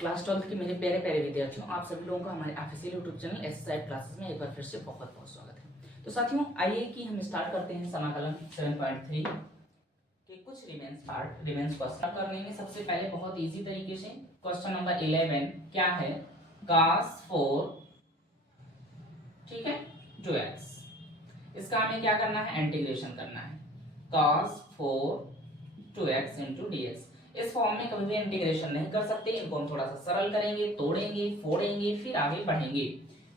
Class 12 के मेरे प्यारे प्यारे विद्यार्थियों, आप सभी लोगों का हमारे official YouTube channel SSI classes में एक बार फिर से बहुत बहुत स्वागत है। तो साथियों, आइए कि हम स्टार्ट करते हैं समाकलन 7.3 के कुछ रिमेन्स क्वेश्चन करने में। सबसे पहले बहुत इजी तरीके से क्वेश्चन नंबर 11 क्या है, cos 4 ठीक है 2x, इसका हमें क्या करना है, इंटीग्रेशन करना है। cos 4 2x into dx। इस फॉर्म में कभी भी इंटीग्रेशन नहीं कर सकते, इनको हम थोड़ा सा सरल करेंगे, तोड़ेंगे, फोड़ेंगे, फिर आगे बढ़ेंगे।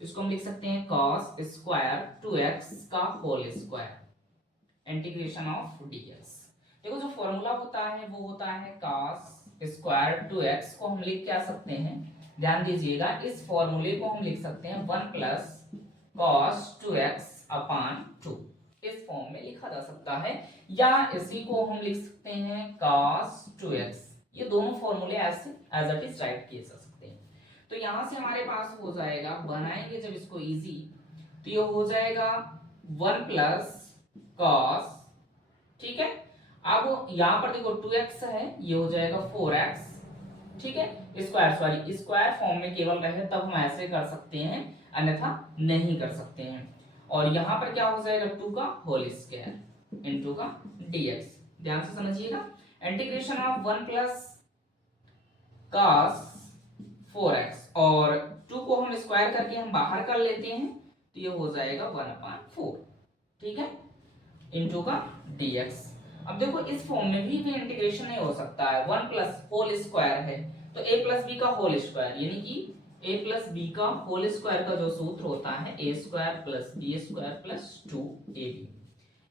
इसको हम लिख सकते हैं cos स्क्वायर 2x का whole square integration of dx। देखो जो फॉर्मूला होता है वो होता है cos स्क्वायर 2x को हम लिख क्या सकते हैं, ध्यान दीजिएगा, इस फॉर्मूले को हम लिख सकते हैं 1 प्लस cos 2x अपान 2, इस फॉर्म में लिखा जा सकता है, या इसी को हम लिख सकते हैं cos 2x। ये दोनों फॉर्मूले एज इट इज राइट किए जा सकते हैं। तो यहां से हमारे पास हो जाएगा, बनाएंगे जब इसको इजी, तो ये हो जाएगा 1 प्लस cos, ठीक है। अब यहां पर देखो 2x है, ये हो जाएगा 4x, ठीक है। स्क्वायर फॉर्म में केवल रहे तब हम ऐसे कर सकते हैं, अन्यथा नहीं कर सकते हैं। और यहां पर क्या हो जाएगा 2 का होल स्क्वायर इनटू का dx। ध्यान से समझिएगा, integration of 1 plus cos 4x और 2 को हम स्क्वायर करके हम बाहर कर लेते हैं, तो ये हो जाएगा 1/4, ठीक है, इनटू का dx। अब देखो इस फॉर्म में भी इंटीग्रेशन नहीं हो सकता है, 1 प्लस होल स्क्वायर है तो a प्लस बी का होल स्क्वायर, यानी कि a प्लस बी का होल स्क्वायर का जो सूत्र होता है a square plus B square plus 2ab।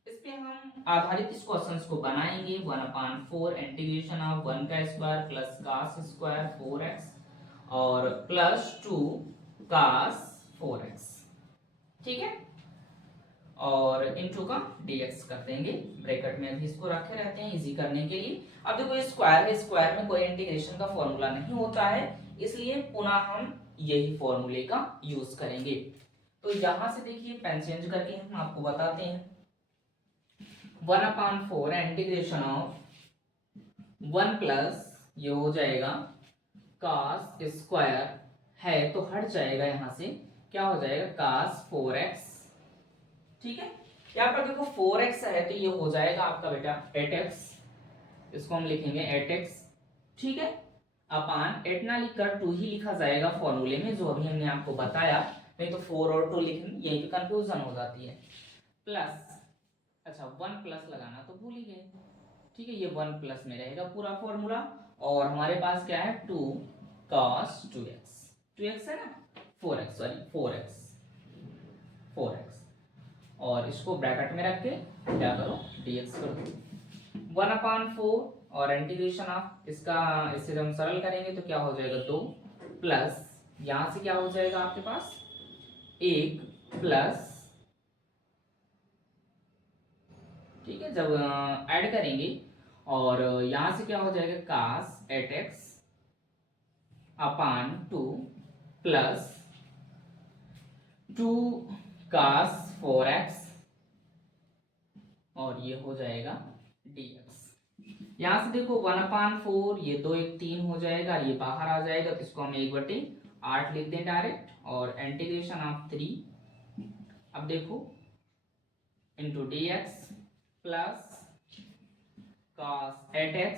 इस पे हम आधारित इस क्वेश्चंस को बनाएंगे। 1/4 इंटीग्रेशन ऑफ 1 का square plus cos square 4x और प्लस 2 cos 4x, ठीक है, और इनटू का dx कर देंगे। ब्रैकेट में अभी इसको रखे रहते हैं इजी करने के लिए। अब देखो ये स्क्वायर है, स्क्वायर में कोई इंटीग्रेशन का फॉर्मूला नहीं होता है, इसलिए पुनः हम यही फॉर्मूले का यूज करेंगे। तो यहां से देखिए पेन चेंज करके हम आपको बताते हैं। 1/4 इंटीग्रेशन ऑफ 1 प्लस ये हो जाएगा cos स्क्वायर है तो हट जाएगा, यहां से क्या हो जाएगा cos 4x, ठीक है। यहाँ पर देखो 4x है तो ये हो जाएगा आपका बेटा 8x, इसको हम लिखेंगे 8x, ठीक है, अपान 8 ना लिखकर 2 ही लिखा जाएगा फॉर्मूले में, जो अभी हमने आपको बताया, नहीं तो 4 और 2 लिखेंगे, यही पे कंफ्यूजन हो जाती है। प्लस, अच्छा 1 प्लस लगाना तो भूल ही गए, ठीक है, ये 1 प्लस में रहेगा पूरा फॉर्मूला, और हमारे पास क्या है 2 cos 2x है ना, 4x और इसको ब्रैकेट में रख के क्या करो dx कर दो। 1/4 और इंटीग्रेशन ऑफ इसका, इससे जब हम सरल करेंगे तो क्या हो जाएगा 2 प्लस, यहां से क्या हो जाएगा आपके पास 1 प्लस, ठीक है, जब ऐड करेंगे और यहां से क्या हो जाएगा cos 8x अपान 2 प्लस 2 cos 4x और ये हो जाएगा dx। यहां से देखो 1/4, ये 2 1 3 हो जाएगा, ये बाहर आ जाएगा, तो इसको हम 1/8 लिख दें डायरेक्ट, और इंटीग्रेशन ऑफ 3, अब देखो into dx plus cos 8x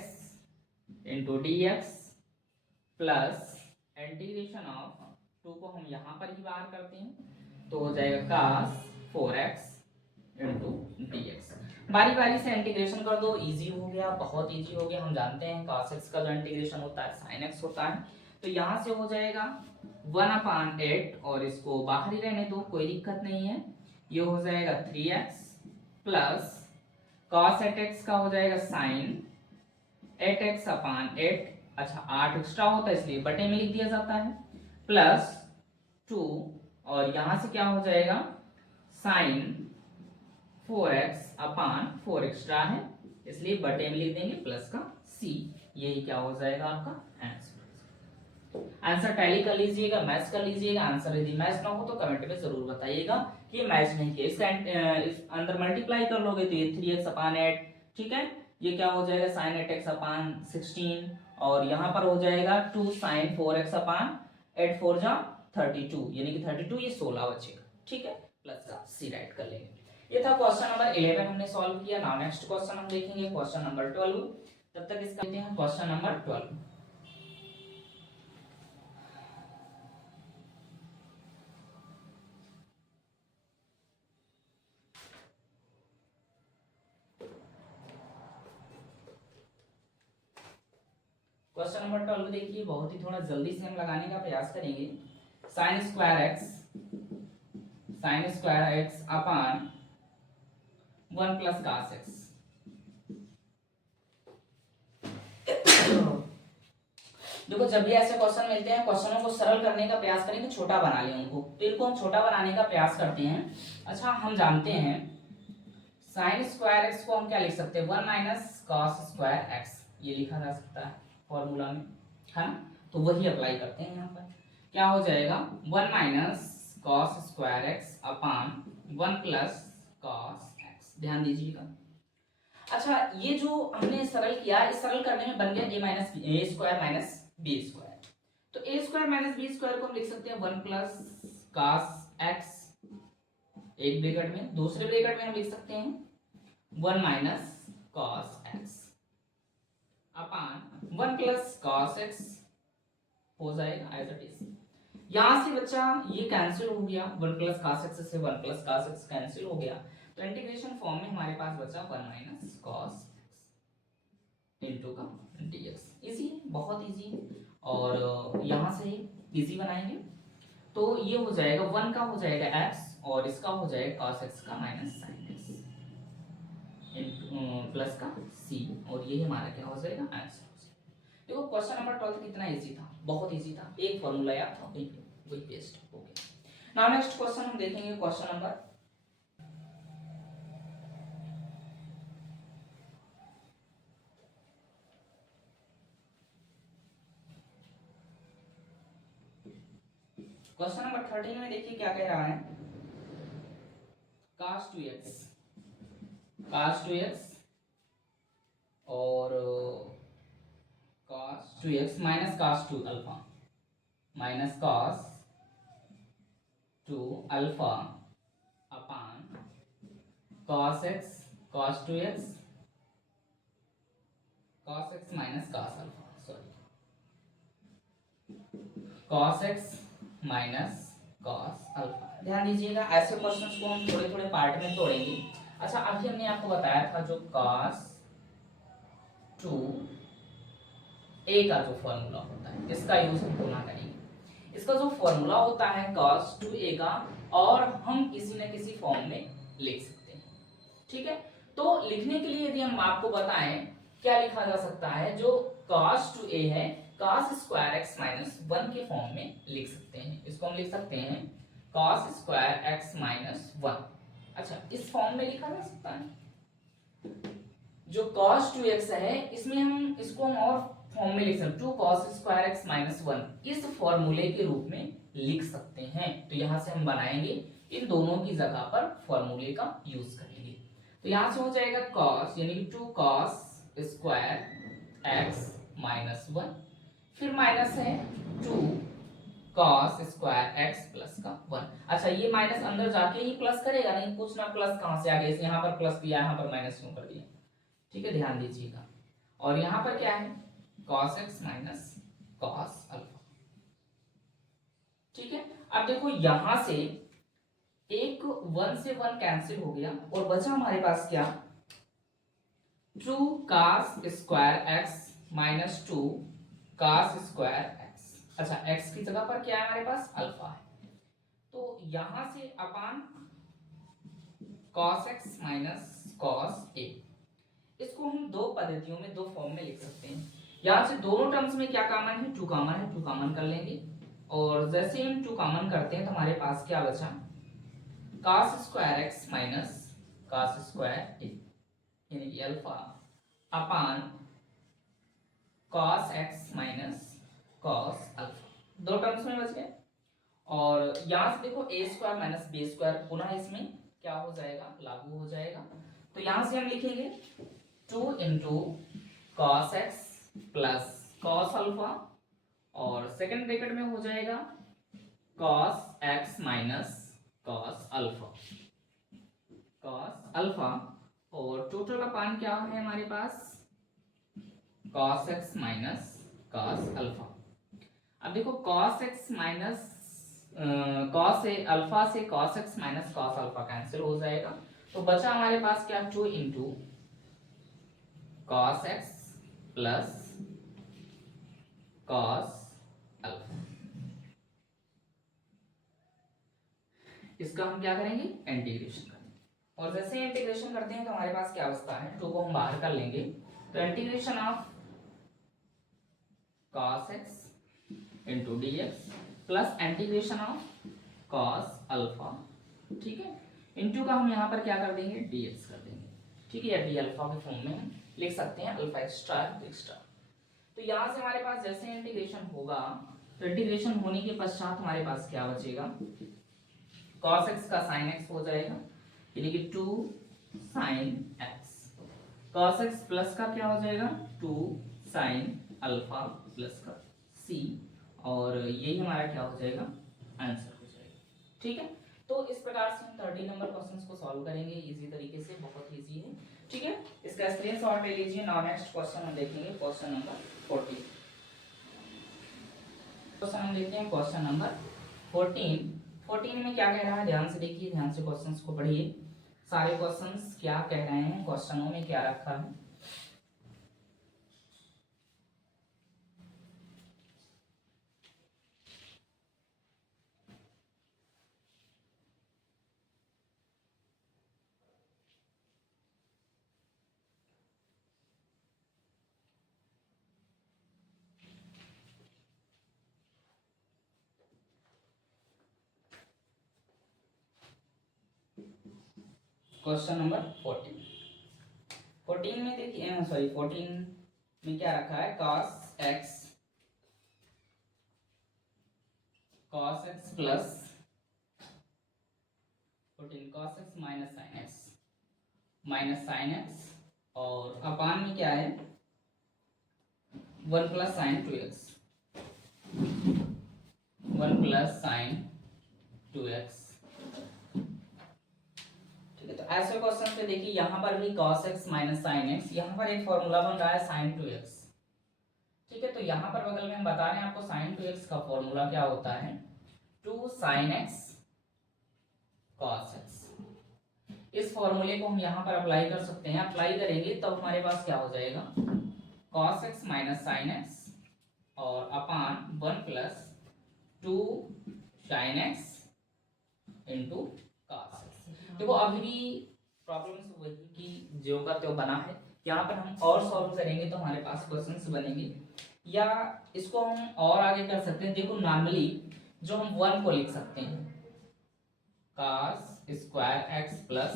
into dx plus integration of 2 को हम यहां पर ही बाहर करते हैं, तो हो जाएगा cos 4x इंटू dx। बारी बारी से इंटीग्रेशन कर दो, इजी हो गया, बहुत इजी हो गया। हम जानते हैं cos x का जो इंटीग्रेशन होता है sin x होता है, तो यहां से हो जाएगा 1/8 और इसको बाहर ही रहने दो, कोई दिक्कत नहीं है, ये हो जाएगा 3x प्लस cos 8x का हो जाएगा sin 8x अपान 8, अच्छा 8 एक्स्ट्रा होता है इसलिए बटे में लिख दिया जाता है, प्लस 2 और यहां से क्या हो जाएगा sin 4x अपान 4 एक्स्ट्रा है इसलिए बटे में लिख देंगे प्लस का c, यही क्या हो जाएगा आपका आंसर। टैली कर लीजिएगा, मैच कर लीजिएगा। आंसर यदि मैच ना हो तो कमेंट में जरूर बताइएगा कि मैच नहीं किया। इसका अंदर मल्टीप्लाई कर लोगे तो ये 3x अपान 8, ठीक है, ये क्या हो जाएगा sin 8x अपान 16 और यहाँ पर हो जाएगा 2 sin 4x अपान 8 4 जा 32, यानी कि 32 ये 16 बचेगा। ठीक है, प्लस का सी राइट कर लेंगे। ये था क्वेश्चन नंबर 11 हमने सॉल्व किया। नाउ नेक्स्ट क्वेश्चन हम देखेंगे क्वेश्चन नंबर 12। तब तक इसका देखते हैं क्वेश्चन नंबर 12। क्वेश्चन नंबर 12 देखिए, बहुत ही थोड़ा जल्दी से हम लगाने का प्रयास करेंगे। Sine square x upon 1 plus cos x। देखो जब भी ऐसे क्वेश्चन मिलते हैं, क्वेश्चनों को सरल करने का प्रयास करेंगे, छोटा बना लें उनको, तो इनको हम छोटा बनाने का प्रयास करते हैं। अच्छा, हम जानते हैं साइन स्क्वायर एक्स को हम क्या लिख सकते हैं, 1 माइनस कॉस स्क्वायर एक्स, ये लिखा जा सकता है फॉर्मूला में, है ना। तो वही अप्लाई करते हैं यहाँ पर। क्या हो जाएगा, 1 minus cos square x upon 1 plus cos x. ध्यान दीजिएगा। अच्छा, ये जो हमने सरल किया, इस सरल करने में बन गया a minus A square minus B square. तो A square minus B square को हम लिख सकते हैं 1 प्लस कॉस एक्स, एक ब्रैकेट में, दूसरे ब्रैकेट में हम लिख सकते हैं 1 minus cos X upon 1 plus cos X हो जाएगा एज इट इज। यहां से बच्चा ये कैंसिल हो गया, 1 प्लस कॉस एक्स से 1 प्लस कॉस एक्स कैंसिल हो गया, तो इंटीग्रेशन फॉर्म में हमारे पास बचा 1 माइनस कॉस एक्स इनटू का dx। इजी है, बहुत इजी है। और यहां से इजी बनाएंगे तो ये हो जाएगा 1 का हो जाएगा x और इसका हो जाएगा cos x का माइनस sin x प्लस का c, और ये हमारा क्या हो जाएगा आंसर। देखो क्वेश्चन नंबर 12 कितना इजी था, बहुत इजी था, एक फॉर्मूला याद था, वही पेस्ट हो गया। नाउ नेक्स्ट क्वेश्चन हम देखेंगे क्वेश्चन नंबर क्वेश्चन नंबर 13 में देखिए क्या कह रहा है, cos 2x और cos 2x minus cos 2 alpha minus cos 2 alpha अपान cos x cos 2x minus cos alpha, sorry cos x minus cos alpha. ध्यान दीजिएगा, ऐसे क्वेश्चंस को हम थोड़े थोड़े पार्ट में तोड़ेंगे। अच्छा, अभी हमने आपको बताया था जो cos 2a का जो फॉर्मूला होता है, इसका यूज हम पुनः करेंगे। इसका जो फॉर्मूला होता है cos 2a का, और हम किसी न किसी फॉर्म में लिख सकते हैं। ठीक है, तो लिखने के लिए यदि हम आपको बताएं क्या लिखा जा सकता है, जो cos 2a है cos स्क्वायर x माइनस 1 के फॉर्म में लिख सकते हैं। इसको हम लिख सकते हैं cos स्क्वायर x माइनस 1। अच्छा, इस फॉर्म में लिखा जा सकता है। जो cos 2x है, इसमें हम इसको हम और फॉर्म में लिख सकते हैं, 2 cos स्क्वायर x माइनस 1, इस फॉर्मूले के रूप में लिख सकते हैं। तो यहां से हम बनाएंगे, इन दोनों की जगह पर फॉर्मूले का यूज करेंगे। तो यहां से हो जाएगा cos, यानी कि 2 cos स्क्वायर x माइनस 1, फिर माइनस है 2 cos स्क्वायर x प्लस का 1। अच्छा, ये माइनस अंदर जाके ही प्लस करेगा, नहीं पूछना प्लस कहां से आ गया, यहाँ पर प्लस दिया, यहाँ पर माइनस क्यों कर दिया। ठीक है, ध्यान दीजिएगा। और यहाँ पर क्या है, cos x minus cos alpha. ठीक है, अब देखो यहां से एक 1 से 1 कैंसिल हो गया और बचा हमारे पास क्या, 2 cos square x minus 2 cos square x। अच्छा, x की जगह पर क्या है हमारे पास, अल्फा है, तो यहां से अपान cos x minus cos a। इसको हम दो पद्धतियों में, दो फॉर्म में लिख सकते हैं। यहां से दोनों टर्म्स में क्या कॉमन है, 2 कॉमन है, 2 कॉमन कर लेंगे। और जैसे हम 2 कॉमन करते हैं तो हमारे पास क्या बचा, cos square x minus cos square a, यानी कि अल्फा अपान cos x minus cos alpha, दो टर्म्स में बच गए। और यहां से देखो a square minus b square पुनः इसमें क्या हो जाएगा, लागू हो जाएगा। तो यहां से हम लिखेंगे 2 into cos x plus cos alpha और सेकंड ब्रैकेट में हो जाएगा cos x minus cos alpha, cos alpha और टोटल का मान क्या है हमारे पास cos x minus cos alpha. अब देखो कॉस एक्स माइनस कॉस से अल्फा से cos x minus cos alpha cancel हो जाएगा, तो बचा हमारे पास क्या 2 into cos x plus cos alpha. इसका हम क्या करेंगे इंटीग्रेशन करेंगे, और जैसे इंटीग्रेशन करते हैं तो हमारे पास क्या अवस्था है 2 को हम बाहर कर लेंगे, तो integration of cos x into D x plus integration of cos alpha, ठीक है, इंटू का हम यहाँ पर क्या कर देंगे dx कर देंगे, ठीक है, या डी अल्फा के फॉर्म में हम लिख सकते हैं अल्फा एक्स्ट्रा एक्स्ट्रा। तो यहाँ से हमारे पास जैसे इंटीग्रेशन होगा तो इंटीग्रेशन होने के पश्चात हमारे पास क्या बचेगा cos x का sin x हो जाएगा, यानी कि 2 sin x, cos x plus का क्या हो जाएगा 2 sin अल्फा प्लस का c, और यही हमारा क्या हो जाएगा आंसर हो जाएगा, ठीक है। तो इस प्रकार से हम 30 नंबर क्वेश्चंस को सॉल्व करेंगे इजी तरीके से, बहुत इजी है, ठीक है। इसका स्क्रीनशॉट ले लीजिए। नाउ नेक्स्ट क्वेश्चन हम देखेंगे क्वेश्चन नंबर 14। क्वेश्चन हम देखते हैं क्वेश्चन नंबर 14। 14 में क्या कह रहा है ध्यान से देखिए, ध्यान से क्वेश्चंस को पढ़िए, सारे क्वेश्चंस क्या कह रहे हैं, क्वेश्चनों में क्या रखा है। क्वेश्चन नंबर 14 में देखिए, सॉरी 14 में क्या रखा है cos x plus 14 cos x minus sin x और अपान में क्या है 1 plus sign 2x, 1 plus sign 2x, ठीक है। तो ऐसे क्वेश्चन पे देखिए यहाँ पर भी cos x minus sine x, यहाँ पर एक फॉर्मूला बन रहा है sin 2x, ठीक है। तो यहाँ पर बगल में हम बता रहे हैं आपको sin 2x का फॉर्मूला क्या होता है 2 sin x cos x। इस फॉर्मूले को हम यहाँ पर अप्लाई कर सकते हैं, अप्लाई करेंगे तब तो हमारे पास क्या हो जाएगा cos x minus sine x और upon 1 plus 2 sin x into cos x। देखो अभी भी प्रॉब्लम्स वही की जो का त्यो बना है, यहाँ पर हम और सॉल्व करेंगे तो हमारे पास क्वेश्चंस बनेंगे, या इसको हम और आगे कर सकते हैं। देखो नॉर्मली जो हम 1 को लिख सकते हैं cos square x plus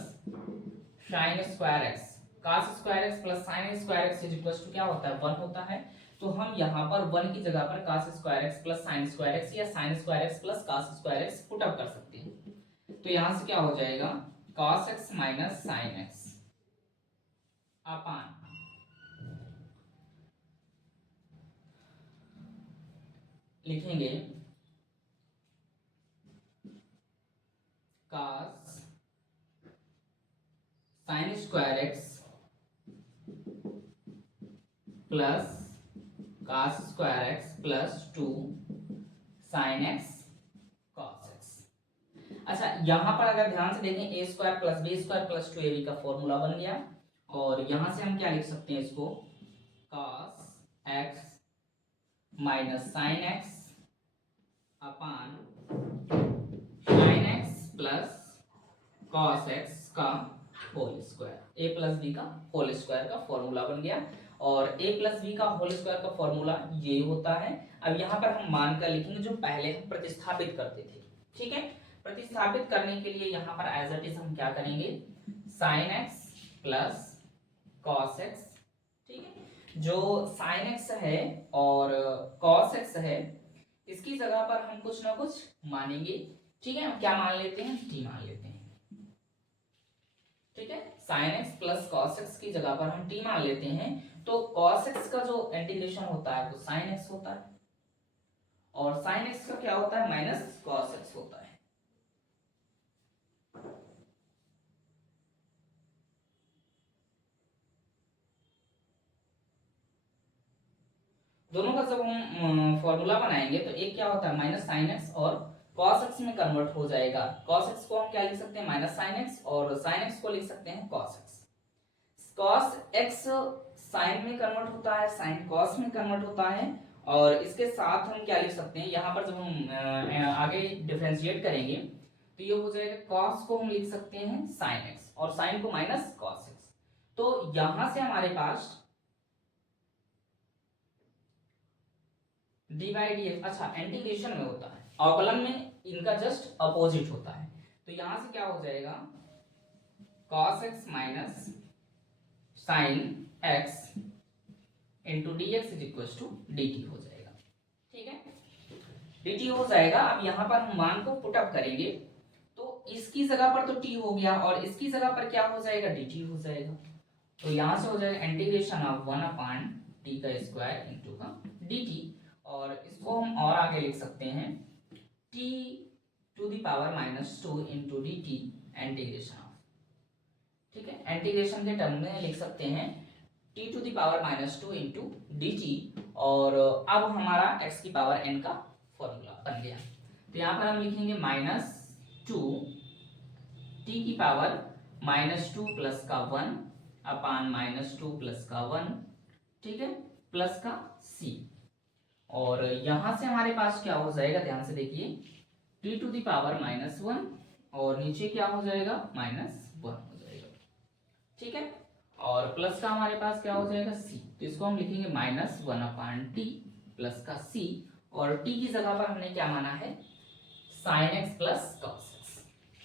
sin square x, cos square x plus sin square x is equal to क्या होता है 1 होता है, तो हम यहाँ पर 1 की जगह पर cos square x plus sin square x या sin square x plus cos square x put up कर सकते हैं। तो यहाँ से क्या हो जाएगा cos x minus sin x अपान लिखेंगे cos sin square x plus cos square x plus 2 sin x cos x। अच्छा यहाँ पर अगर ध्यान से देखें a square plus B square plus 2ab का फॉर्मूला बन गया, और यहाँ से हम क्या लिख सकते हैं इसको cos x minus sin x upon sin x plus cos x का whole square, a plus B का होल स्क्वायर का फॉर्मूला बन गया, और a प्लस बी का होल स्क्वायर का फॉर्मूला ये होता है। अब यहाँ पर हम मान कर लिखेंगे जो पहले हम प्रतिस्थापित करते थे, ठीक है। प्रतिस्थापित करने के लिए यहाँ पर एज इट इज हम क्या करेंगे sin x plus cos x, ठीक है। जो sin x है और cos x है इसकी जगह पर हम कुछ ना कुछ मानेंगे, ठीक है। हम क्या मान लेते हैं t मान लेते हैं, ठीक है, sine x plus cos x की जगह पर हम टी मान लेते हैं, तो कॉस एक्स का जो इंटीग्रेशन होता है वो साइन एक्स होता है, और साइन एक्स का क्या होता है, माइनस कॉस एक्स होता है। दोनों का जब हम फॉर्मूला बनाएंगे तो एक क्या होता है, माइनस साइन एक्स, और कॉस एक्स में कन्वर्ट हो जाएगा। कॉस एक्स को हम क्या लिख सकते हैं, माइनस साइन एक्स, और साइन एक्स को लिख सकते हैं cos X. Cos X sine में कन्वर्ट होता है, साइन कॉस में कन्वर्ट होता है, और इसके साथ हम क्या लिख सकते हैं, यहाँ पर जब हम आगे डिफरेंशिएट करेंगे तो ये हो जाएगा, कॉस को हम लिख सकते हैं साइन एक्स, और साइन को माइनस कॉस एक्स। तो यहां से हमारे पास डी बाई डी एक्स, अच्छा इंटीग्रेशन में होता है, अवकलन में इनका जस्ट अपोजिट होता है। तो यहां से क्या हो जाएगा, cos x minus sine x into D X is equal to D T हो जाएगा। ठीक है, डी टी हो जाएगा। अब यहाँ पर हम मान को पुटअप करेंगे, तो इसकी जगह पर तो t हो गया, और इसकी जगह पर क्या हो जाएगा, डी टी हो जाएगा। तो यहां से हो जाएगा इंटीग्रेशन ऑफ 1/t का स्क्वायर इंटू का डी टी, और इसको हम और आगे लिख सकते हैं t to the power -2 into D T integration of, ठीक है, इंटीग्रेशन के टर्म में लिख सकते हैं t to the power -2 into D T, और अब हमारा x की पावर n का फॉर्मूला बन गया। तो यहाँ पर हम लिखेंगे -2 t की पावर -2 प्लस का 1 अपान -2 प्लस का 1, ठीक है, प्लस का c, और यहां से हमारे पास क्या हो जाएगा, ध्यान से देखिए, t टू द पावर -1, और नीचे क्या हो जाएगा, -1 हो जाएगा, ठीक है, और प्लस का हमारे पास क्या हो जाएगा, c। तो इसको हम लिखेंगे -1/t प्लस का c, और t की जगह पर हमने क्या माना है, sin x plus cos x,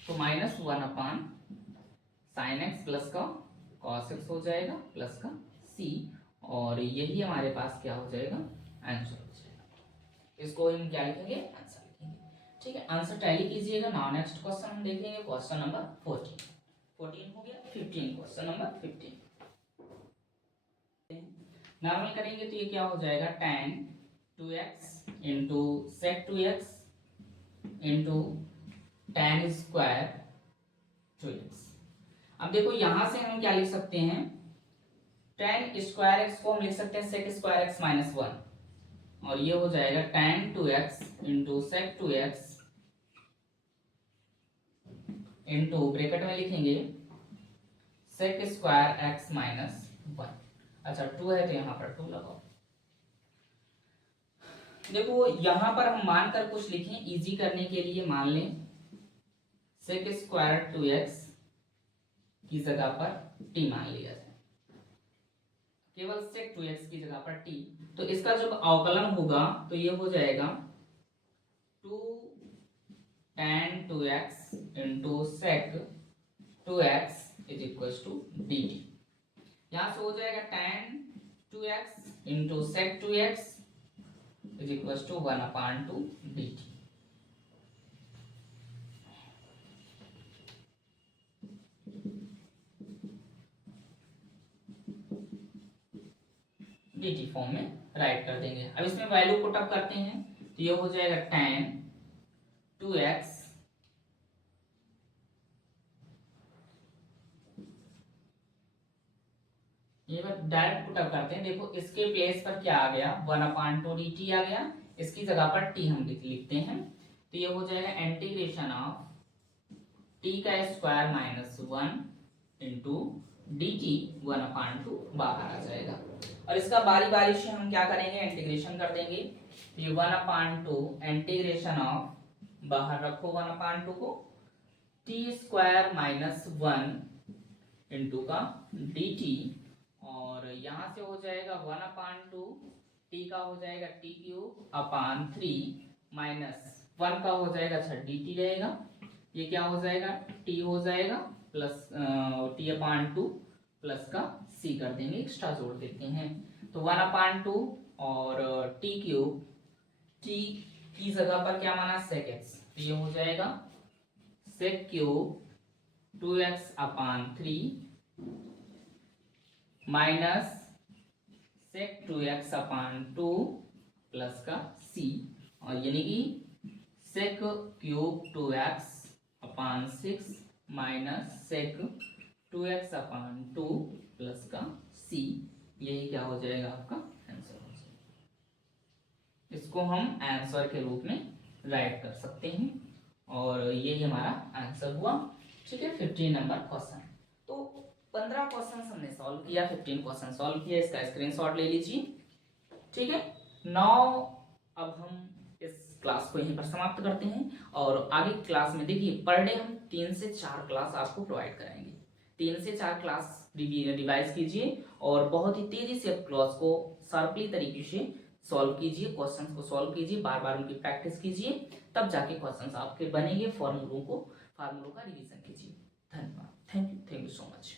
तो -1/sin x प्लस का cos x हो जाएगा प्लस का c, और यही हमारे पास क्या हो जाएगा, आंसर हो जाएगा। इसको हम क्या लिखेंगे, आंसर लिखेंगे। ठीक है, आंसर टैली कीजिएगा। नाउ नेक्स्ट क्वेश्चन हम देखेंगे, क्वेश्चन नंबर 14 हो गया, 15 क्वेश्चन नंबर 15 नॉर्मल करेंगे तो ये क्या हो जाएगा, tan 2x into sec 2x into tan square 2x। अब देखो यहां से हम क्या लिख सकते हैं, tan स्क्वायर x को हम लिख सकते हैं sec स्क्वायर x माइनस 1, और ये हो जाएगा tan 2x into sec 2x into bracket में लिखेंगे sec स्क्वायर x माइनस 1। अच्छा 2 है तो यहाँ पर 2 लगाओ। देखो यहां पर हम मानकर कुछ लिखें, इजी करने के लिए मान लें sec स्क्वायर 2x की जगह पर t मान लिया जाए, केवल sec 2x की जगह पर t। तो इसका जब अवकलन होगा तो ये हो जाएगा 2 tan 2x into sec 2x is equal to dt। यहां से हो जाएगा tan 2x into sec 2x is equal to 1/2 dt। dt form में राइट कर देंगे। अब इसमें वैल्यू पुट अप करते हैं तो ये हो जाएगा tan 2x ये बात डायरेक्ट पुट अप करते हैं। देखो इसके प्लेस पर क्या आ गया, 1/2 dt आ गया, इसकी जगह पर t हम लिखते हैं, तो ये हो जाएगा इंटीग्रेशन ऑफ t का square minus 1 into D T 1/2 बाहर आ जाएगा। और इसका बारी बारी से हम क्या करेंगे, इंटीग्रेशन कर देंगे। ये 1/2 इंटीग्रेशन ऑफ, बाहर रखो 1/2 को, टी स्क्वायर माइनस 1 इंटू का डी टी, और यहाँ से हो जाएगा 1/2 टी का हो जाएगा टी क्यूब अपान 3 माइनस 1 का हो जाएगा, अच्छा डी टी रहेगा, ये क्या हो जाएगा टी हो जाएगा प्लस t/2 प्लस का c कर देंगे, एक्स्ट्रा जोड़ देते हैं, तो 1/2 और t क्यूब, t की जगह पर क्या माना sec x, तो ये हो जाएगा sec cube 2x/3 minus sec 2x/2 plus का c, और यानी कि sec cube 2x/6 minus sec 2x/2 plus का c, यही क्या हो जाएगा आपका आंसर हो जाएगा। इसको हम आंसर के रूप में राइट कर सकते हैं और यही हमारा आंसर हुआ। ठीक है, 15 नंबर क्वेश्चन। तो 15 क्वेश्चन हमने सॉल्व किया, 15 क्वेश्चन सॉल्व किया, इसका स्क्रीनशॉट ले लीजिए। ठीक है, नाउ अब हम इस क्लास को यहीं पर समाप्त करते हैं और आगे क्लास में देखिए पर डे हम 3 से 4 क्लास आपको प्रोवाइड कराएंगे। 3 से 4 क्लास रिवाइज कीजिए और बहुत ही तेजी से आप क्लास को शार्पली तरीके से सॉल्व कीजिए, क्वेश्चंस को सॉल्व कीजिए, बार बार उनकी प्रैक्टिस कीजिए, तब जाके क्वेश्चंस आपके बनेंगे। फॉर्मूलों का रिवीजन कीजिए। धन्यवाद, थैंक यू सो मच।